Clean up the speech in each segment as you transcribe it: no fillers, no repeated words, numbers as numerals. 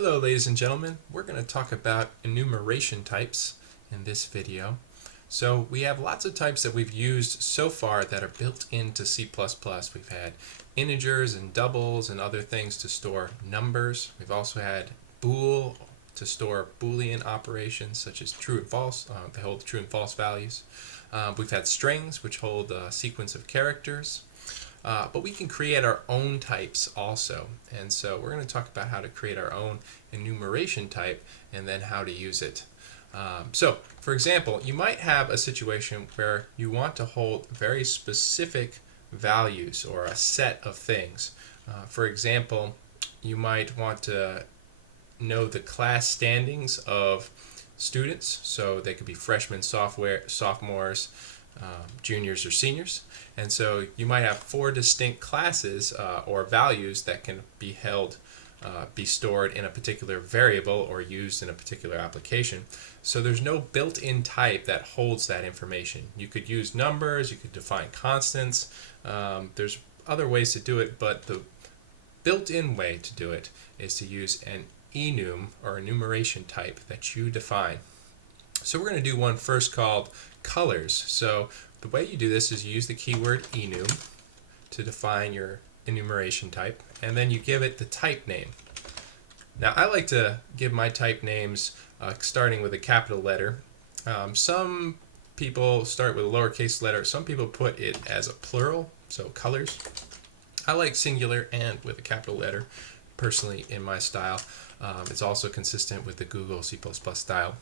Hello ladies and gentlemen, we're going to talk about enumeration types in this video. So we have lots of types that we've used so far that are built into C++. We've had integers and doubles and other things to store numbers. We've also had bool to store Boolean operations such as true and false. They hold true and false values. We've had strings which hold a sequence of characters. But we can create our own types also, and so we're going to talk about how to create our own enumeration type and then how to use it. So, for example, you might have a situation where you want to hold very specific values or a set of things. For example, you might want to know the class standings of students, so they could be freshmen, sophomores, juniors, or seniors. And so you might have four distinct classes or values that can be be stored in a particular variable or used in a particular application. So there's no built-in type that holds that information. You could use numbers, you could define constants. There's other ways to do it, but the built-in way to do it is to use an enum or enumeration type that you define. So we're going to do one first called colors. So the way you do this is you use the keyword enum to define your enumeration type, and then you give it the type name. Now I like to give my type names starting with a capital letter. Some people start with a lowercase letter. Some people put it as a plural, so colors. I like singular and with a capital letter personally in my style. It's also consistent with the Google C++ style.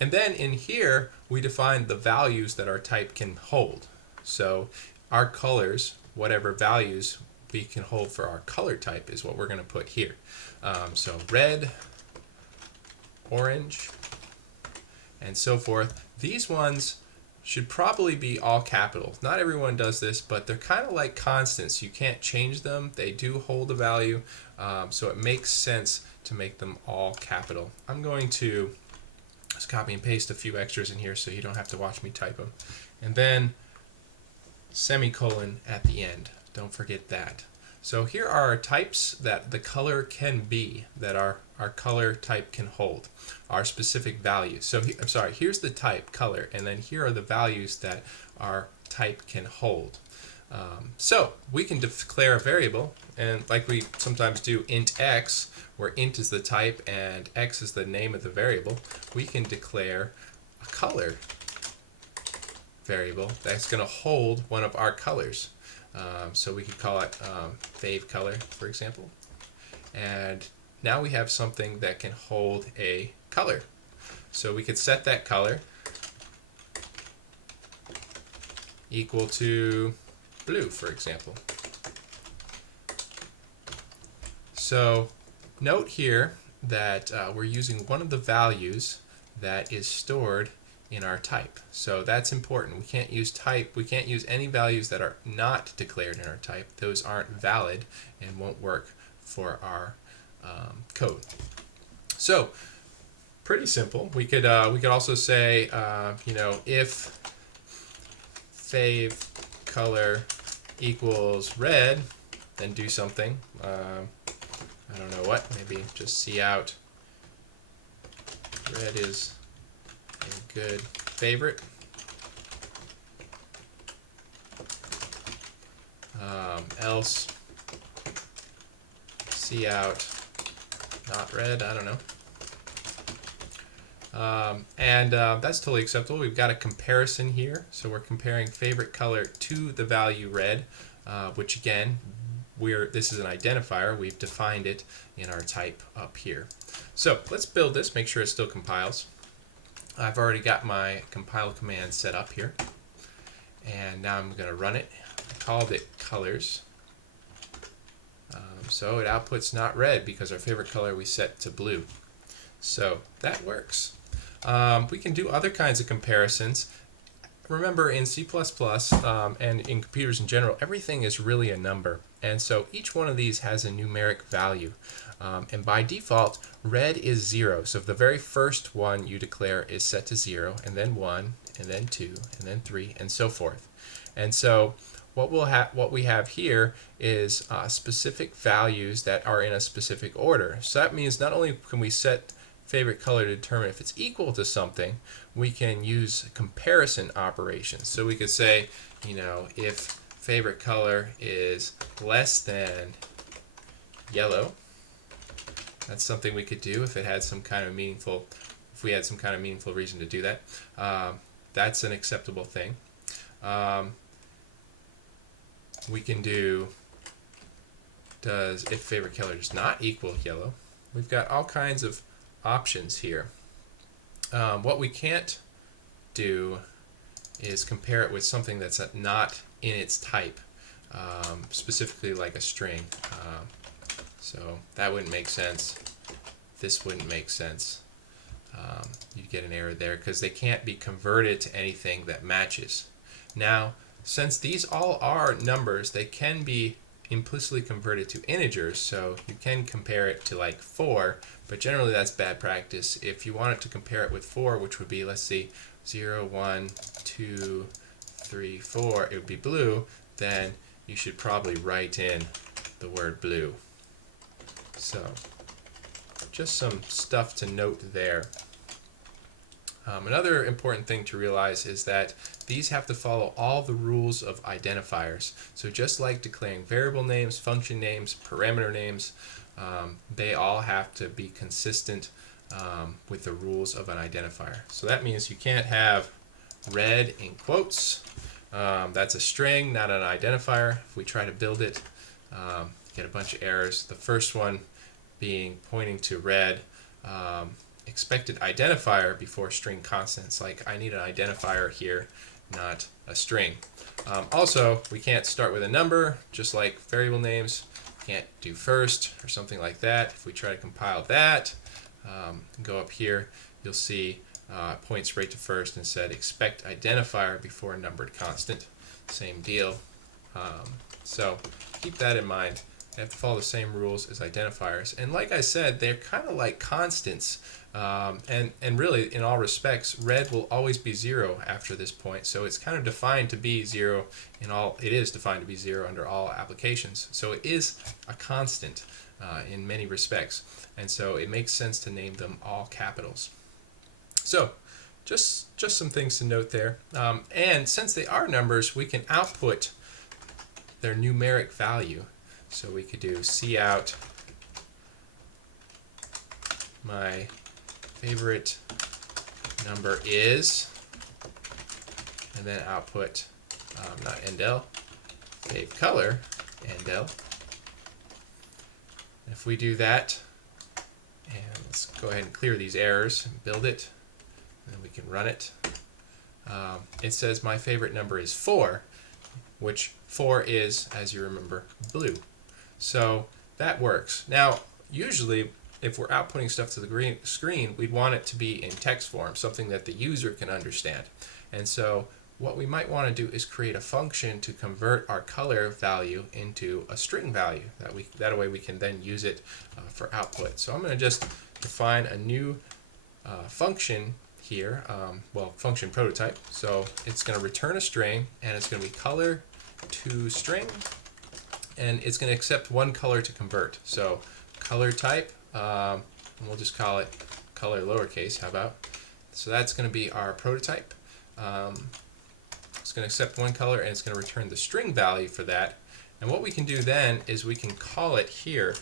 And then in here, we define the values that our type can hold. So our colors, whatever values we can hold for our color type, is what we're going to put here. So red, orange, and so forth. These ones should probably be all capital. Not everyone does this, but they're kind of like constants. You can't change them. They do hold a value, so it makes sense to make them all capital. I'm going to just copy and paste a few extras in here so you don't have to watch me type them. And then semicolon at the end. Don't forget that. So here are our types that the color can be, that our color type can hold, our specific values. So here's the type, color, and then here are the values that our type can hold. So we can declare a variable, and like we sometimes do int x, where int is the type and x is the name of the variable, we can declare a color variable that's going to hold one of our colors. So we could call it fave color, for example. And now we have something that can hold a color. So we could set that color equal to blue, for example. So note here that we're using one of the values that is stored in our type. So that's important. We can't use type. We can't use any values that are not declared in our type. Those aren't valid and won't work for our code. So pretty simple. We could also say if fave color equals red, then do something. I don't know what. Maybe just see out red is a good favorite. Else see out not red. I don't know. That's totally acceptable. We've got a comparison here, so we're comparing favorite color to the value red, which again, this is an identifier. We've defined it in our type up here. So let's build this, make sure it still compiles. I've already got my compile command set up here, and now I'm going to run it. I called it colors. So it outputs not red because our favorite color we set to blue. So that works. We can do other kinds of comparisons. Remember, in C++ and in computers in general, everything is really a number. And so each one of these has a numeric value. And by default, red is 0. So if the very first one you declare is set to 0, and then 1, and then 2, and then 3, and so forth. And so what we have here is specific values that are in a specific order. So that means not only can we set favorite color to determine if it's equal to something, we can use comparison operations. So we could say, if favorite color is less than yellow, that's something we could do if it had some kind of meaningful, if we had some kind of meaningful reason to do that. That's an acceptable thing. We can do if favorite color does not equal yellow. We've got all kinds of options here. What we can't do is compare it with something that's not in its type, specifically like a string. So that wouldn't make sense. This wouldn't make sense. You'd get an error there because they can't be converted to anything that matches. Now, since these all are numbers, they can be implicitly converted to integers, so you can compare it to like 4, but generally that's bad practice. If you wanted to compare it with 4, which would be, let's see, 0, 1, 2, 3, 4, it would be blue, then you should probably write in the word blue. So, just some stuff to note there. Another important thing to realize is that these have to follow all the rules of identifiers. So just like declaring variable names, function names, parameter names, they all have to be consistent with the rules of an identifier. So that means you can't have red in quotes. That's a string, not an identifier. If we try to build it, get a bunch of errors. The first one being pointing to red. Expected identifier before string constants. Like, I need an identifier here, not a string. Also, we can't start with a number, just like variable names. Can't do first or something like that. If we try to compile that, go up here, you'll see it points right to first and said expect identifier before a numbered constant. Same deal. So keep that in mind. They have to follow the same rules as identifiers. And like I said, they're kind of like constants. And really, in all respects, red will always be 0 after this point. So it's kind of defined to be 0 in all. It is defined to be 0 under all applications. So it is a constant in many respects. And so it makes sense to name them all capitals. So just some things to note there. And since they are numbers, we can output their numeric value. So we could do cout my favorite number is, and then output not endl, fav color endl. And if we do that, and let's go ahead and clear these errors and build it, and then we can run it. It says my favorite number is 4, which 4 is, as you remember, blue. So that works. Now, usually, if we're outputting stuff to the screen, we'd want it to be in text form, something that the user can understand. And so what we might want to do is create a function to convert our color value into a string value. That way we can then use it for output. So I'm going to just define a new function here, function prototype. So it's going to return a string, and it's going to be color to string, and it's going to accept one color to convert. So color type, and we'll just call it color lowercase, how about? So that's going to be our prototype. It's going to accept one color, and it's going to return the string value for that. And what we can do then is we can call it here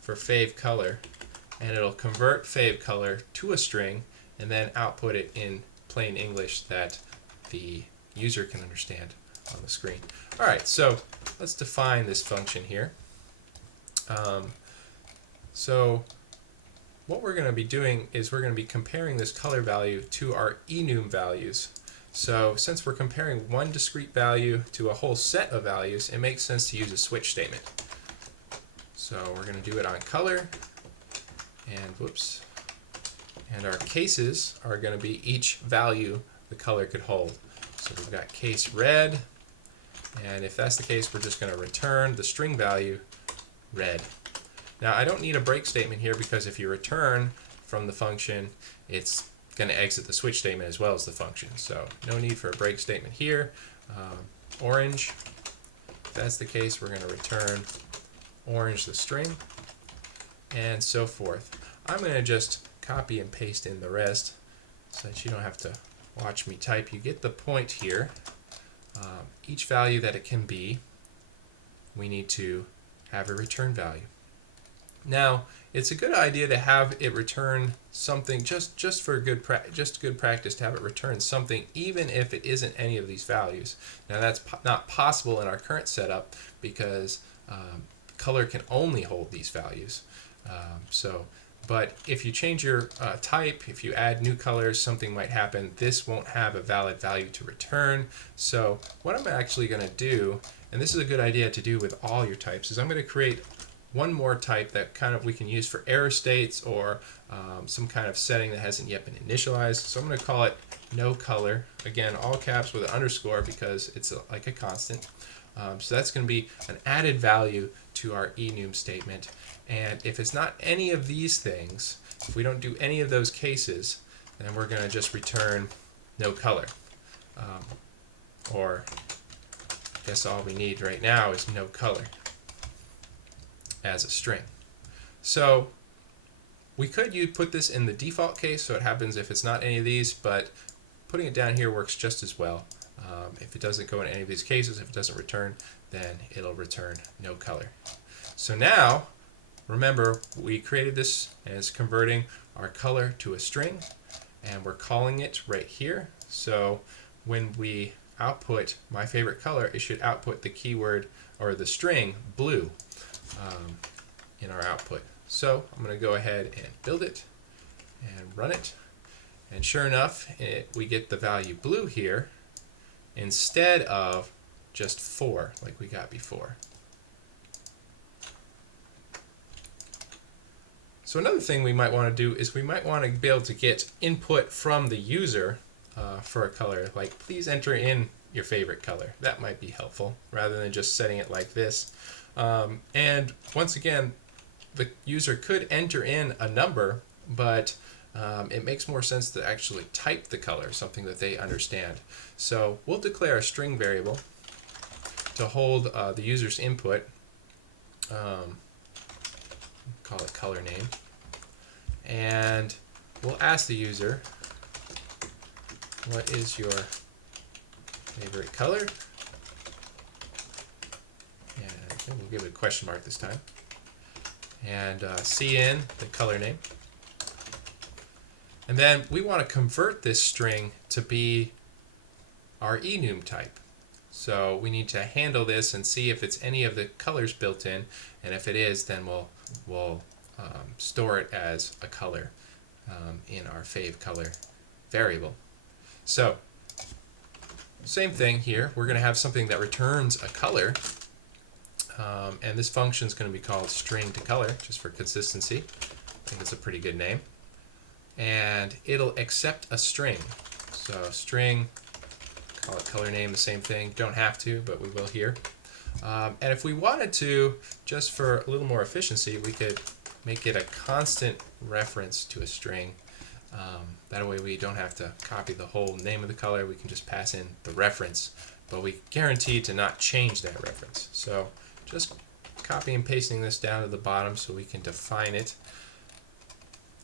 for fav color, and it'll convert fav color to a string and then output it in plain English that the user can understand on the screen. All right, so let's define this function here. So what we're going to be doing is we're going to be comparing this color value to our enum values. So since we're comparing one discrete value to a whole set of values, it makes sense to use a switch statement. So we're going to do it on color, and our cases are going to be each value the color could hold. So we've got case red, and if that's the case, we're just going to return the string value red. Now I don't need a break statement here because if you return from the function, it's going to exit the switch statement as well as the function. So no need for a break statement here. Orange, that's the case, we're going to return orange the string, and so forth. I'm going to just copy and paste in the rest so that you don't have to watch me type. You get the point here. Each value that it can be, we need to have a return value. Now, it's a good idea to have it return something just for good practice to have it return something even if it isn't any of these values. Now that's not possible in our current setup because color can only hold these values. But if you change your type, if you add new colors, something might happen. This won't have a valid value to return. So what I'm actually going to do, and this is a good idea to do with all your types, is I'm going to create one more type that kind of we can use for error states or some kind of setting that hasn't yet been initialized. So I'm going to call it no color. Again, all caps with an underscore because it's like a constant. So that's going to be an added value to our enum statement. And if it's not any of these things, if we don't do any of those cases, then we're going to just return no color. Or I guess all we need right now is no color as a string. So we could put this in the default case so it happens if it's not any of these, but putting it down here works just as well. If it doesn't go in any of these cases, if it doesn't return, then it'll return no color. So now, remember, we created this as converting our color to a string, and we're calling it right here. So when we output my favorite color, it should output the keyword or the string blue in our output. So I'm going to go ahead and build it and run it. And sure enough, we get the value blue here instead of just 4 like we got before. So another thing we might want to do is we might want to be able to get input from the user for a color, like please enter in your favorite color. That might be helpful rather than just setting it like this. And once again, the user could enter in a number, but it makes more sense to actually type the color, something that they understand. So we'll declare a string variable to hold the user's input. Call it color name. And we'll ask the user, what is your favorite color? And we'll give it a question mark this time. And cin the color name. And then we want to convert this string to be our enum type. So we need to handle this and see if it's any of the colors built in, and if it is, then we'll store it as a color in our fav color variable. So same thing here. We're going to have something that returns a color, and this function is going to be called string to color, just for consistency. I think it's a pretty good name. And it'll accept a string. So string, call it color name, the same thing. Don't have to, but we will here. And if we wanted to, just for a little more efficiency, we could make it a constant reference to a string. That way we don't have to copy the whole name of the color. We can just pass in the reference, but we guarantee to not change that reference. So just copy and pasting this down to the bottom so we can define it.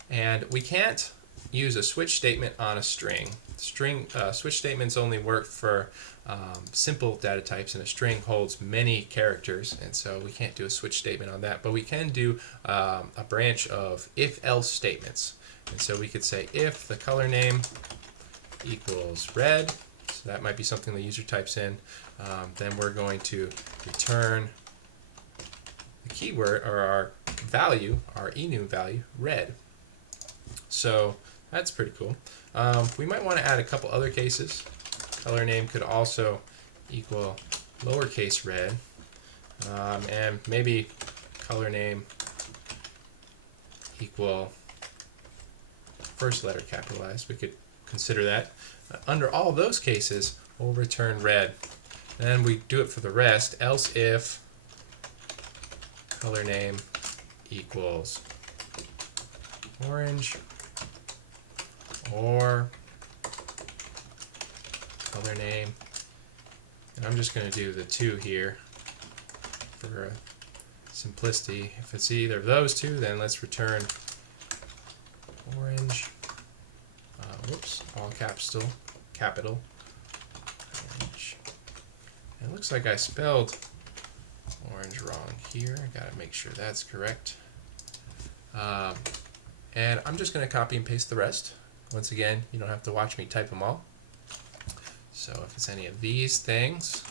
And we can't use a switch statement on a string. Switch statements only work for simple data types, and a string holds many characters, and so we can't do a switch statement on that. But we can do a branch of if-else statements. And so we could say if the color name equals red, so that might be something the user types in, then we're going to return the keyword or our value, our enum value, red. So that's pretty cool. We might want to add a couple other cases. Color name could also equal lowercase red, and maybe color name equal first letter capitalized. We could consider that. Under all those cases, we'll return red. And then we do it for the rest, else if color name equals orange, or color name, and I'm just going to do the 2 here, for simplicity, if it's either of those two, then let's return orange. Whoops, all caps still, capital. Orange. It looks like I spelled orange wrong here. I gotta make sure that's correct. And I'm just gonna copy and paste the rest. Once again, you don't have to watch me type them all. So if it's any of these things,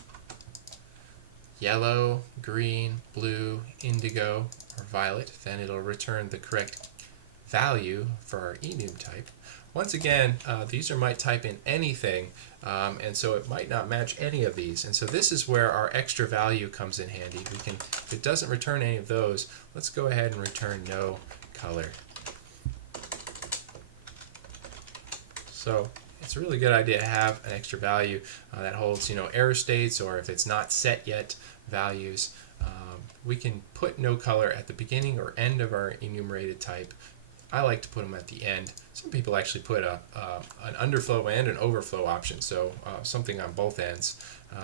yellow, green, blue, indigo, or violet, then it'll return the correct value for our enum type. Once again, these might type in anything, and so it might not match any of these. And so this is where our extra value comes in handy. We can, if it doesn't return any of those, let's go ahead and return no color. So it's a really good idea to have an extra value that holds, error states, or if it's not set yet, values. We can put no color at the beginning or end of our enumerated type. I like to put them at the end. Some people actually put an underflow and an overflow option, so something on both ends.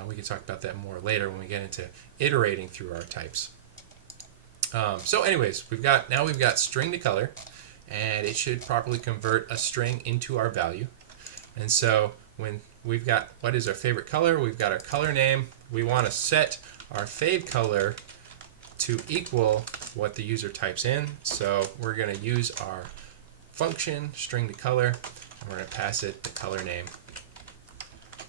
We can talk about that more later when we get into iterating through our types. So anyways, we've got string to color, and it should properly convert a string into our value. And so when we've got what is our favorite color, we've got our color name. We want to set our fave color to equal what the user types in. So we're going to use our function string to color, and we're going to pass it the color name.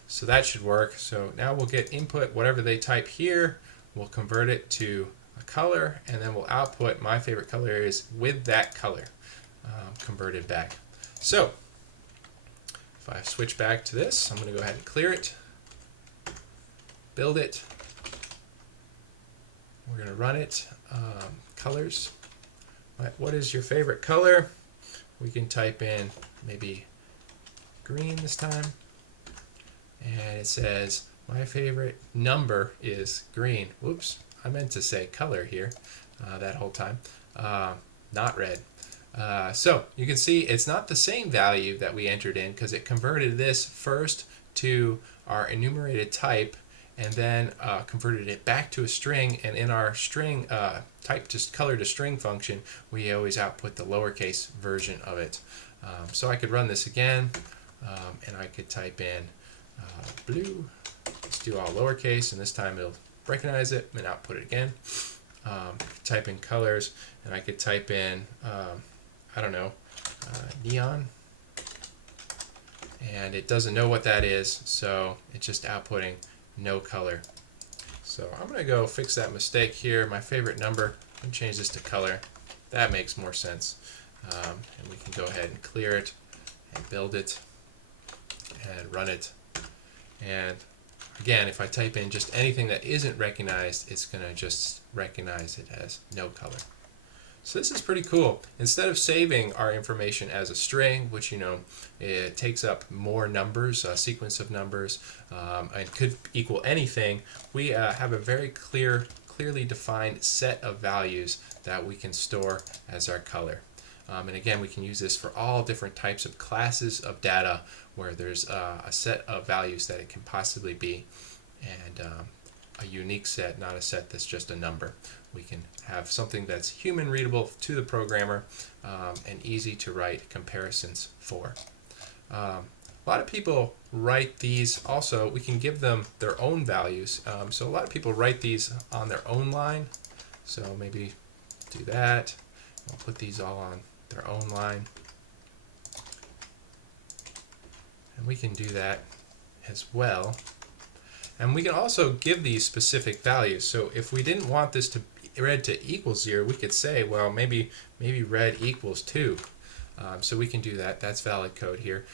So that should work. So now we'll get input whatever they type here. We'll convert it to a color, and then we'll output my favorite color is with that color converted back. So if I switch back to this, I'm going to go ahead and clear it, build it. We're going to run it. Colors. What is your favorite color? We can type in maybe green this time. And it says my favorite number is green. Whoops, I meant to say color here that whole time. Not red. So you can see it's not the same value that we entered in because it converted this first to our enumerated type and then converted it back to a string. And in our string type to color to string function, we always output the lowercase version of it. So I could run this again, and I could type in blue. Let's do all lowercase, and this time it'll recognize it and output it again. Type in colors, and I could type in I don't know, neon, and it doesn't know what that is, so it's just outputting no color. So I'm going to go fix that mistake here. My favorite number, and change this to color. That makes more sense. And we can go ahead and clear it and build it and run it. And again, if I type in just anything that isn't recognized, it's going to just recognize it as no color. So this is pretty cool. Instead of saving our information as a string, which it takes up more numbers, a sequence of numbers, and could equal anything, we have a very clearly defined set of values that we can store as our color. And again, we can use this for all different types of classes of data where there's a set of values that it can possibly be, and a unique set, not a set that's just a number. We can have something that's human readable to the programmer and easy to write comparisons for. A lot of people write these also. We can give them their own values. So a lot of people write these on their own line. So maybe do that. We'll put these all on their own line. And we can do that as well. And we can also give these specific values. So if we didn't want this to red to equal 0, we could say, well, maybe red equals 2. So we can do that. That's valid code here.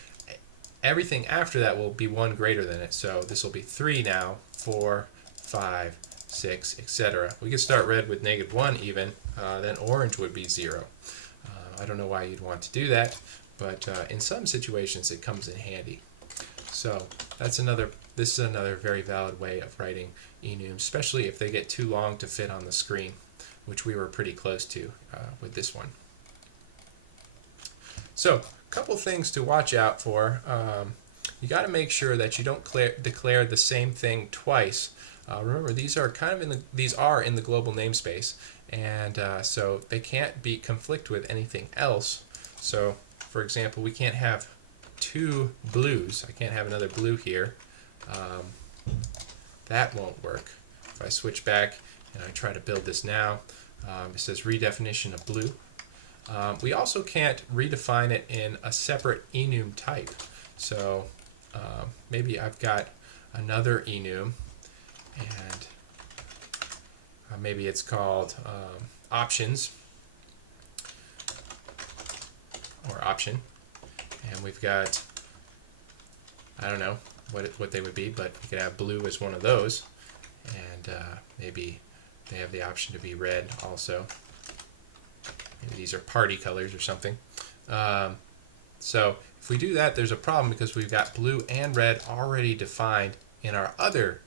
Everything after that will be 1 greater than it. So this will be 3 now, 4, 5, 6, etc. We could start red with -1 even. Then orange would be 0. I don't know why you'd want to do that, but in some situations it comes in handy. So this is another very valid way of writing enums, especially if they get too long to fit on the screen, which we were pretty close to with this one. So a couple things to watch out for. You got to make sure that you don't declare the same thing twice. Remember, these are in the global namespace, and so they can't be conflict with anything else. So, for example, we can't have two blues. I can't have another blue here. That won't work. If I switch back and I try to build this now, it says redefinition of blue. We also can't redefine it in a separate enum type. So maybe I've got another enum, and maybe it's called options or option, and we've got, I don't know what they would be, but you could have blue as one of those, and maybe they have the option to be red also. Maybe these are party colors or something. So if we do that, there's a problem because we've got blue and red already defined in our other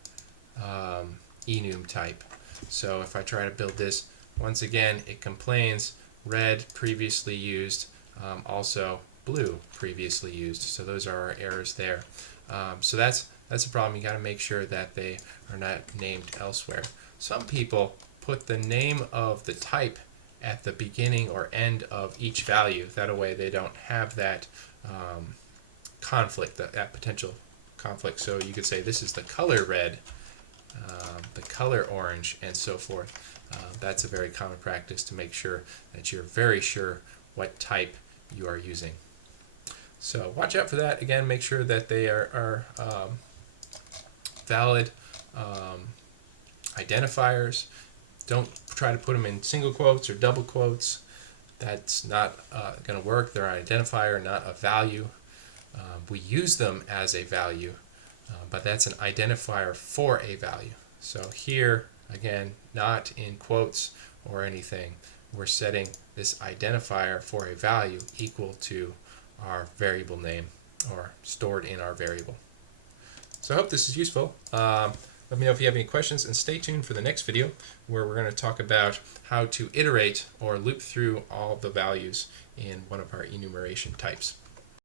enum type. So if I try to build this, once again, it complains red previously used, also blue previously used. So those are our errors there. So that's a problem. You got to make sure that they are not named elsewhere. Some people put the name of the type at the beginning or end of each value. That way they don't have that conflict, that potential conflict. So you could say this is the color red, the color orange, and so forth. That's a very common practice to make sure that you're very sure what type you are using. So watch out for that. Again, make sure that they are valid identifiers. Don't try to put them in single quotes or double quotes. That's not going to work. They're an identifier, not a value. We use them as a value, but that's an identifier for a value. So here, again, not in quotes or anything. We're setting this identifier for a value equal to our variable name, or stored in our variable. So I hope this is useful. Let me know if you have any questions, and stay tuned for the next video where we're going to talk about how to iterate or loop through all the values in one of our enumeration types.